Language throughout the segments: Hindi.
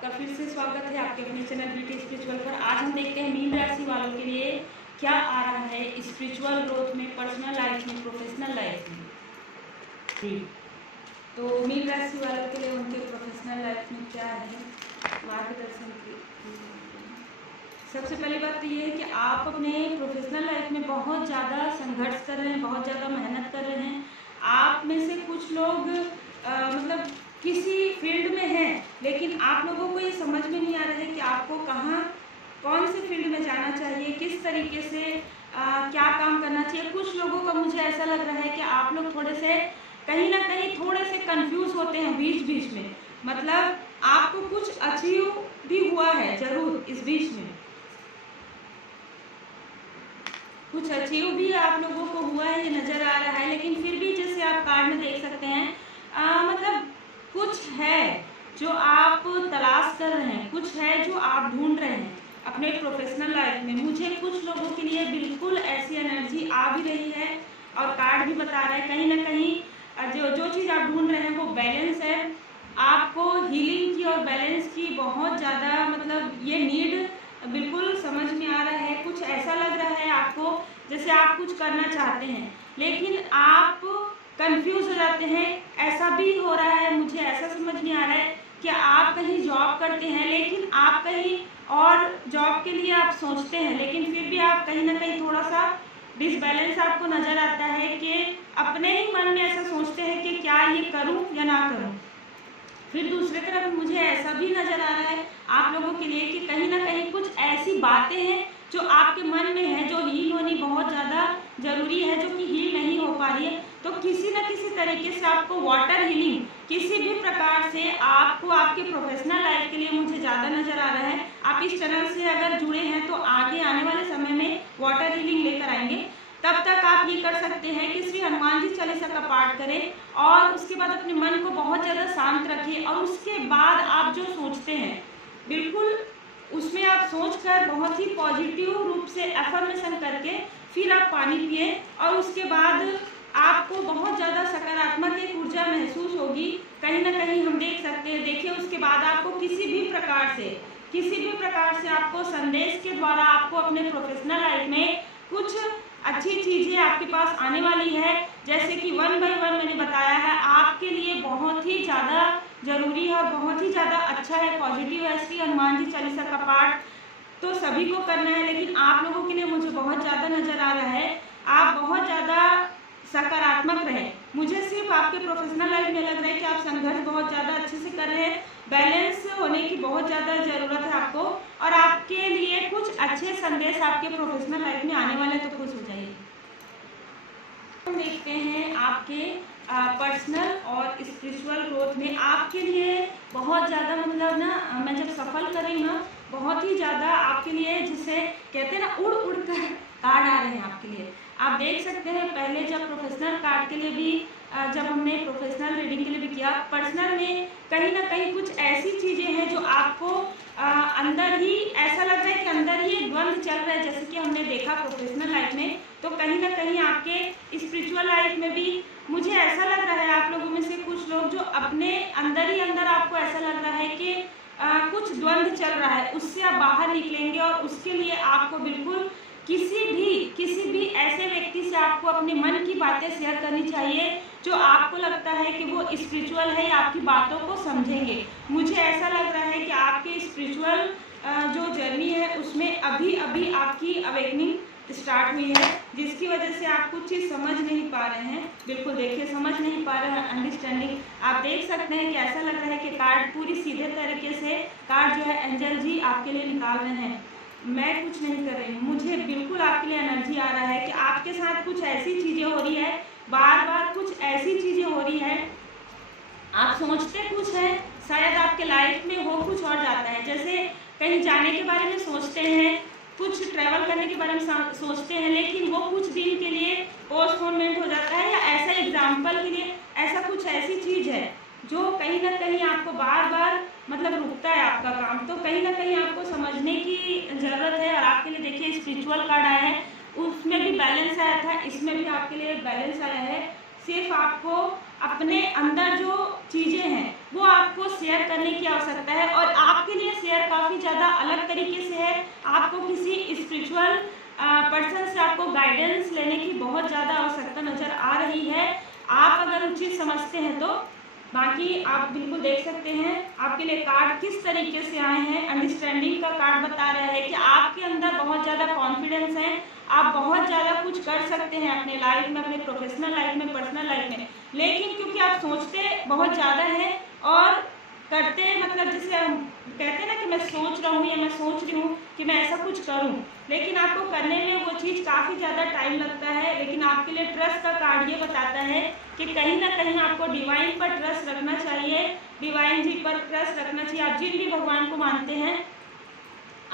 आपका फिर से स्वागत है आपके अपने चैनल ब्यूटी स्पिरिचुअल पर। आज हम देखते हैं मीन राशि वालों के लिए क्या आ रहा है स्पिरिचुअल ग्रोथ में, पर्सनल लाइफ में, प्रोफेशनल लाइफ में। तो मीन राशि वालों के लिए उनके प्रोफेशनल लाइफ में क्या है मार्गदर्शन की। सबसे पहली बात तो ये है कि आप अपने प्रोफेशनल लाइफ में बहुत ज़्यादा संघर्ष कर रहे हैं, बहुत ज़्यादा मेहनत कर रहे हैं। आप में से कुछ लोग मतलब किसी फील्ड में हैं, लेकिन आप लोगों को ये समझ में नहीं आ रहा है कि आपको कहाँ कौन से फील्ड में जाना चाहिए, किस तरीके से क्या काम करना चाहिए। कुछ लोगों का मुझे ऐसा लग रहा है कि आप लोग थोड़े से कहीं ना कहीं थोड़े से कंफ्यूज होते हैं बीच बीच में। मतलब आपको कुछ अचीव भी हुआ है ज़रूर इस बीच में, कुछ अचीव भी आप लोगों को हुआ है, ये नज़र आ रहा है। लेकिन फिर भी जैसे आप कार्ड में देख सकते हैं मतलब कुछ है जो आप तलाश कर रहे हैं, कुछ है जो आप ढूंढ रहे हैं अपने प्रोफेशनल लाइफ में। मुझे कुछ लोगों के लिए बिल्कुल ऐसी एनर्जी आ भी रही है और कार्ड भी बता रहा है कहीं ना कहीं जो चीज़ आप ढूंढ रहे हैं वो बैलेंस है। आपको हीलिंग की और बैलेंस की बहुत ज़्यादा मतलब ये नीड बिल्कुल समझ में आ रहा है। कुछ ऐसा लग रहा है आपको जैसे आप कुछ करना चाहते हैं लेकिन आप कंफ्यूज हो जाते हैं। ऐसा भी हो रहा है, मुझे ऐसा समझ में आ रहा है कि आप कहीं जॉब करते हैं लेकिन आप कहीं और जॉब के लिए आप सोचते हैं, लेकिन फिर भी आप कहीं ना कहीं थोड़ा सा डिसबैलेंस आपको नज़र आता है कि अपने ही मन में ऐसा सोचते हैं कि क्या ये करूं या ना करूं। फिर दूसरी तरफ मुझे ऐसा भी नज़र आ रहा है आप लोगों के लिए कि कहीं ना कहीं कुछ ऐसी बातें हैं जो आपके मन में है, जो हील होनी बहुत ज़्यादा ज़रूरी है, जो कि हील नहीं हो पा रही है। तो किसी न किसी तरीके से आपको वाटर हीलिंग किसी भी प्रकार से आपको आपके प्रोफेशनल लाइफ के लिए मुझे ज़्यादा नज़र आ रहा है। आप इस चैनल से अगर जुड़े हैं तो आगे आने वाले समय में वाटर हीलिंग लेकर आएंगे। तब तक आप ये कर सकते हैं कि श्री हनुमान जी चालीसा का पाठ करें और उसके बाद अपने मन को बहुत ज़्यादा शांत रखिए और उसके बाद आप जो सोचते हैं बिल्कुल उसमें आप सोचकर बहुत ही पॉजिटिव रूप से एफर्मेशन करके फिर आप पानी पिए और उसके बाद आपको बहुत ज़्यादा सकारात्मक एक ऊर्जा महसूस होगी। कहीं ना कहीं हम देख सकते हैं, देखिए उसके बाद आपको किसी भी प्रकार से आपको संदेश के द्वारा आपको अपने प्रोफेशनल लाइफ में कुछ अच्छी चीज़ें आपके पास आने वाली है। जैसे कि 1 बाय 1 मैंने बताया है आपके लिए बहुत ही ज़्यादा ज़रूरी है और बहुत ही ज़्यादा अच्छा है, पॉजिटिव है। श्री हनुमान जी चालीसा का पाठ तो सभी को करना है, लेकिन आप लोगों के लिए मुझे बहुत ज़्यादा नज़र आ रहा है आप बहुत ज़्यादा सकारात्मक रहें। मुझे सिर्फ आपके प्रोफेशनल लाइफ में लग रहा है कि आप संघर्ष बहुत ज़्यादा अच्छे से कर रहे हैं, बैलेंस होने की बहुत ज़्यादा ज़रूरत है आपको और आपके लिए कुछ अच्छे संदेश आपके प्रोफेशनल लाइफ में आने वाले, तो खुश हो जाइए। हम देखते हैं आपके पर्सनल और स्पिरिचुअल ग्रोथ में आपके लिए बहुत ज़्यादा मतलब ना मैं जब सफल कर रही हूँ ना बहुत ही ज़्यादा आपके लिए जिसे कहते हैं ना उड़ उड़ कर कार्ड आ रहे हैं आपके लिए। आप देख सकते हैं पहले जब प्रोफेशनल कार्ड के लिए भी जब हमने प्रोफेशनल रीडिंग के लिए भी किया, पर्सनल में कहीं ना कहीं कुछ ऐसी चीज़ें हैं जो आपको अंदर ही ऐसा लग रहा है कि अंदर ही एक द्वंद्व चल रहा है। जैसे कि हमने देखा प्रोफेशनल लाइफ में, तो कहीं ना कहीं आपके स्पिरिचुअल लाइफ में भी मुझे ऐसा लग रहा है आप लोगों में से कुछ लोग जो अपने अंदर ही अंदर आपको ऐसा लग रहा है कि कुछ द्वंद्व चल रहा है, उससे आप बाहर निकलेंगे और उसके लिए आपको बिल्कुल किसी भी ऐसे व्यक्ति से आपको अपने मन की बातें शेयर करनी चाहिए जो आपको लगता है कि वो स्पिरिचुअल है या आपकी बातों को समझेंगे। मुझे ऐसा लग रहा है कि आपके स्पिरिचुअल जो जर्नी है उसमें अभी अभी आपकी अवेकनिंग स्टार्ट हुई है, जिसकी वजह से आप कुछ चीज़ समझ नहीं पा रहे हैं। बिल्कुल देखिए समझ नहीं पा रहे हैं, अंडरस्टैंडिंग आप देख सकते हैं कि ऐसा लग रहा है कि कार्ड पूरी सीधे तरीके से कार्ड जो है एंजल जी आपके लिए निकाल रहे हैं। मैं कुछ नहीं कर रही हूँ, मुझे बिल्कुल आपके लिए एनर्जी आ रहा है कि आपके साथ कुछ ऐसी चीज़ें हो रही है, बार बार कुछ ऐसी चीज़ें हो रही है, आप सोचते कुछ है शायद आपके लाइफ में हो कुछ और जाता है। जैसे कहीं जाने के बारे में सोचते हैं, कुछ ट्रैवल करने के बारे में सोचते हैं, लेकिन वो कुछ दिन के लिए पोस्टपोनमेंट हो जाता है। या ऐसा एग्जाम्पल के लिए ऐसा कुछ ऐसी चीज़ है जो कहीं ना कहीं आपको बार बार मतलब रुकता है आपका काम, तो कहीं ना कहीं आपको समझने की ज़रूरत है। और आपके लिए देखिए स्पिरिचुअल कार्ड आया है, उसमें भी बैलेंस आया था, इसमें भी आपके लिए बैलेंस आया है। सिर्फ आपको अपने अंदर जो चीज़ें हैं वो आपको शेयर करने की आवश्यकता है और आपके ज़्यादा अलग तरीके से है। आपको किसी स्पिरिचुअल पर्सन से आपको गाइडेंस लेने की बहुत ज़्यादा आवश्यकता नज़र आ रही है, आप अगर उचित समझते हैं तो। बाकी आप बिल्कुल देख सकते हैं आपके लिए कार्ड किस तरीके से आए हैं। अंडरस्टैंडिंग का कार्ड बता रहा है कि आपके अंदर बहुत ज़्यादा कॉन्फिडेंस है, आप बहुत ज़्यादा कुछ कर सकते हैं अपने लाइफ में, अपने प्रोफेशनल लाइफ में, पर्सनल लाइफ में, लेकिन क्योंकि आप सोचते बहुत ज़्यादा हैं और करते मतलब जैसे हम कहते हैं ना कि मैं सोच रहा हूँ या मैं सोच रही हूँ कि मैं ऐसा कुछ करूँ, लेकिन आपको करने में वो चीज़ काफ़ी ज़्यादा टाइम लगता है। लेकिन आपके लिए ट्रस्ट का कार्ड ये बताता है कि कहीं ना कहीं आपको डिवाइन पर ट्रस्ट रखना चाहिए, डिवाइन जी पर ट्रस्ट रखना चाहिए। आप जिन भी भगवान को मानते हैं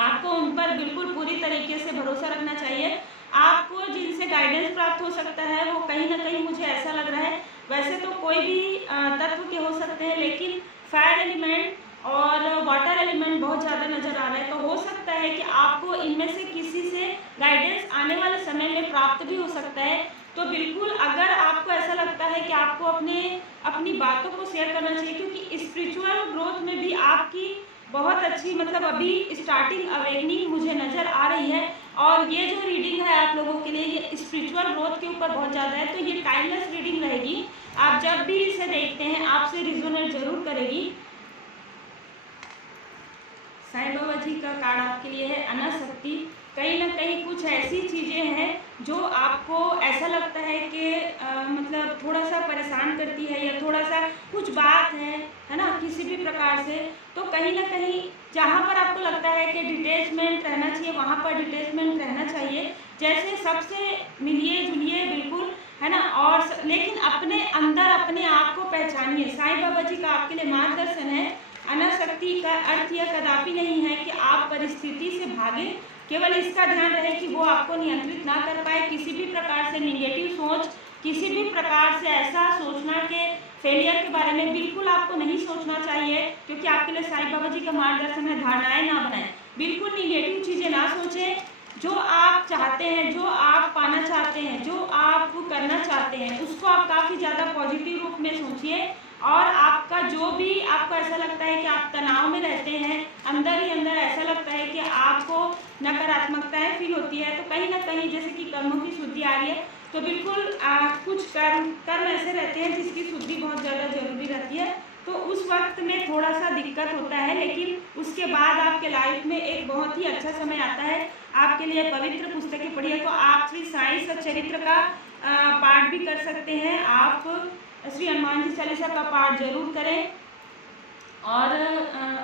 आपको उन पर बिल्कुल पूरी तरीके से भरोसा रखना चाहिए। आपको जिनसे गाइडेंस प्राप्त हो सकता है वो कहीं ना कहीं मुझे ऐसा लग रहा है, वैसे तो कोई भी तत्व के हो सकते हैं, लेकिन फायर एलिमेंट और वाटर एलिमेंट बहुत ज़्यादा नज़र आ रहा है। तो हो सकता है कि आपको इनमें से किसी से गाइडेंस आने वाले समय में प्राप्त भी हो सकता है। तो बिल्कुल अगर आपको ऐसा लगता है कि आपको अपनी बातों को शेयर करना चाहिए, क्योंकि स्पिरिचुअल ग्रोथ में भी आपकी बहुत अच्छी मतलब अभी स्टार्टिंग अवेकनिंग मुझे नज़र आ रही है। और ये जो रीडिंग है आप लोगों के लिए ये स्पिरिचुअल ग्रोथ के ऊपर बहुत ज़्यादा है, तो ये टाइमलेस रीडिंग रहेगी। आप जब भी इसे देखते हैं आपसे रिजोनेट जरूर करेगी। साईं बाबा जी का कार्ड आपके लिए है अनासक्ति। कहीं ना कहीं कुछ ऐसी चीज़ें हैं जो आपको ऐसा लगता है कि मतलब थोड़ा सा परेशान करती है, या थोड़ा सा कुछ बात है ना, किसी भी प्रकार से, तो कहीं ना कहीं जहाँ पर आपको लगता है कि डिटैचमेंट रहना चाहिए वहाँ पर डिटैचमेंट रहना चाहिए। जैसे सबसे मिलिए जुलिए बिल्कुल, है ना, और लेकिन अपने अंदर अपने आप को पहचानिए। साईं बाबा जी का आपके लिए मार्गदर्शन है। अनासक्ति का अर्थ यह कदापि नहीं है कि आप परिस्थिति से भागें, केवल इसका ध्यान रहे कि वो आपको नियंत्रित ना कर पाए। किसी भी प्रकार से निगेटिव सोच, किसी भी प्रकार से ऐसा सोचना कि फेलियर के बारे में बिल्कुल आपको नहीं सोचना चाहिए, क्योंकि आपके लिए साईं बाबा जी का मार्गदर्शन है। धारणाएं ना बनाएं, बिल्कुल निगेटिव चीज़ें ना सोचें। जो आप चाहते हैं, जो आप पाना चाहते हैं, जो आप करना चाहते हैं, उसको आप काफ़ी ज़्यादा पॉजिटिव रूप में सोचिए। और आपका जो भी आपको ऐसा लगता है कि आप तनाव में रहते हैं, अंदर ही अंदर ऐसा लगता है कि आपको नकारात्मकताएं फील होती है, तो कहीं ना कहीं जैसे कि कर्मों की शुद्धि आ रही है, तो बिल्कुल कुछ कर्म ऐसे रहते हैं जिसकी शुद्धि बहुत ज़्यादा जरूरी रहती है। तो उस वक्त में थोड़ा सा दिक्कत होता है, लेकिन उसके बाद आपके लाइफ में एक बहुत ही अच्छा समय आता है। आपके लिए पवित्र पुस्तकें पढ़िए, तो आप श्री साईं सच्चरित्र का पाठ भी कर सकते हैं। आप श्री हनुमान जी चालीसा का पाठ जरूर करें। और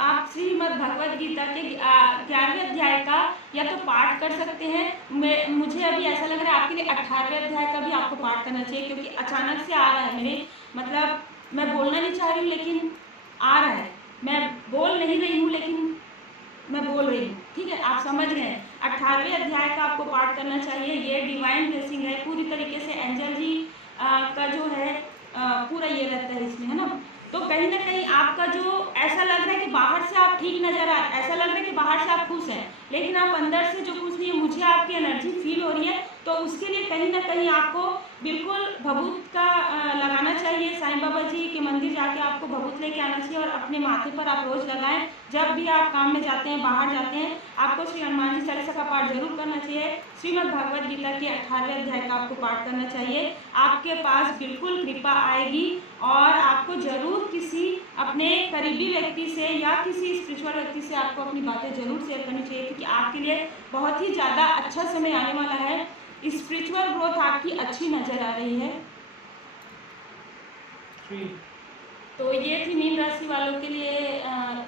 आप श्रीमद् भगवद गीता के 11वें अध्याय का या तो पाठ कर सकते हैं। मुझे अभी ऐसा लग रहा है आपके लिए 18वें अध्याय का भी आपको पाठ करना चाहिए, क्योंकि अचानक से आ रहा है मेरे, मतलब मैं बोलना नहीं चाह रही हूँ लेकिन आ रहा है। मैं बोल नहीं रही हूँ लेकिन मैं बोल रही हूँ, ठीक है, आप समझ गए। 18वें अध्याय का आपको पाठ करना चाहिए। ये डिवाइन ब्लेसिंग है पूरी तरीके से, एंजल जी का जो है पूरा ये रहता है इसमें, है ना। तो कहीं ना कहीं आपका जो ऐसा लग रहा है कि बाहर से आप ठीक नजर आ, ऐसा लग रहा है कि बाहर से आप खुश हैं, लेकिन आप अंदर से जो खुश नहीं है, मुझे आपकी एनर्जी फील हो रही है, तो उसके लिए कहीं ना कहीं आपको बिल्कुल भभूत का लगाना चाहिए। साईं बाबा जी के मंदिर जाके आपको भभूत लेके आना चाहिए और अपने माथे पर आप रोज लगाएं। जब भी आप काम में जाते हैं, बाहर जाते हैं, आपको श्री हनुमान जी चालीसा का पाठ जरूर करना चाहिए। श्रीमद् भगवद गीता के 18वें अध्याय का आपको पाठ करना चाहिए। आपके पास बिल्कुल कृपा आएगी और आपको जरूर किसी अपने करीबी व्यक्ति से या किसी स्पिरिचुअल व्यक्ति से आपको अपनी बातें जरूर शेयर करनी चाहिए, क्योंकि आपके लिए बहुत ही ज़्यादा अच्छा समय आने वाला है। स्पिरिचुअल ग्रोथ आपकी अच्छी नजर आ रही है। तो ये थी मीन राशि वालों के लिए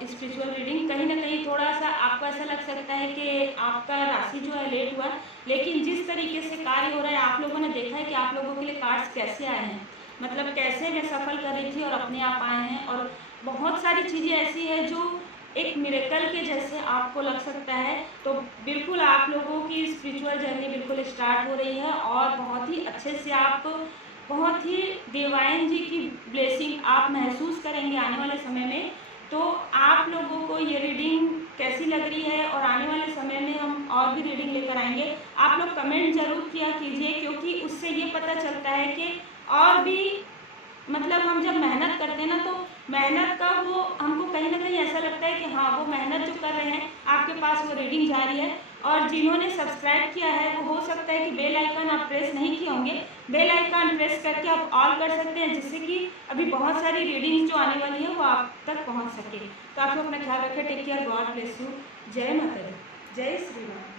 स्पिरिचुअल रीडिंग। कहीं ना कहीं थोड़ा सा आपको ऐसा लग सकता है कि आपका राशि जो है लेट हुआ, लेकिन जिस तरीके से कार्य हो रहा है, आप लोगों ने देखा है कि आप लोगों के लिए कार्ड्स कैसे आए हैं, मतलब कैसे मैं सफल कर रही थी और अपने आप आए हैं। और बहुत सारी चीज़ें ऐसी है जो एक मिरेकल के जैसे आपको लग सकता है। तो बिल्कुल आप लोगों की स्पिरिचुअल जर्नी बिल्कुल स्टार्ट हो रही है और बहुत ही अच्छे से आप बहुत ही डिवाइन जी की ब्लेसिंग आप महसूस करेंगे आने वाले समय में। तो आप लोगों को ये रीडिंग कैसी लग रही है और आने वाले समय में हम और भी रीडिंग लेकर आएंगे। आप लोग कमेंट जरूर किया कीजिए, क्योंकि उससे ये पता चलता है कि और भी मतलब हम जब मेहनत करते हैं ना, तो मेहनत का वो हमको कहीं ना कहीं ऐसा लगता है कि हाँ वो मेहनत जो कर रहे हैं आपके पास वो रीडिंग जा रही है। और जिन्होंने सब्सक्राइब किया है वो हो सकता है कि बेल आइकन आप प्रेस नहीं किए होंगे, बेल आइकन प्रेस करके आप ऑल कर सकते हैं, जिससे कि अभी बहुत सारी रीडिंग्स जो आने वाली है वो आप तक पहुंच सके। तो आप लोग अपना ख्याल रखें। Take care, God bless you. जय माता दी, जय श्री राम।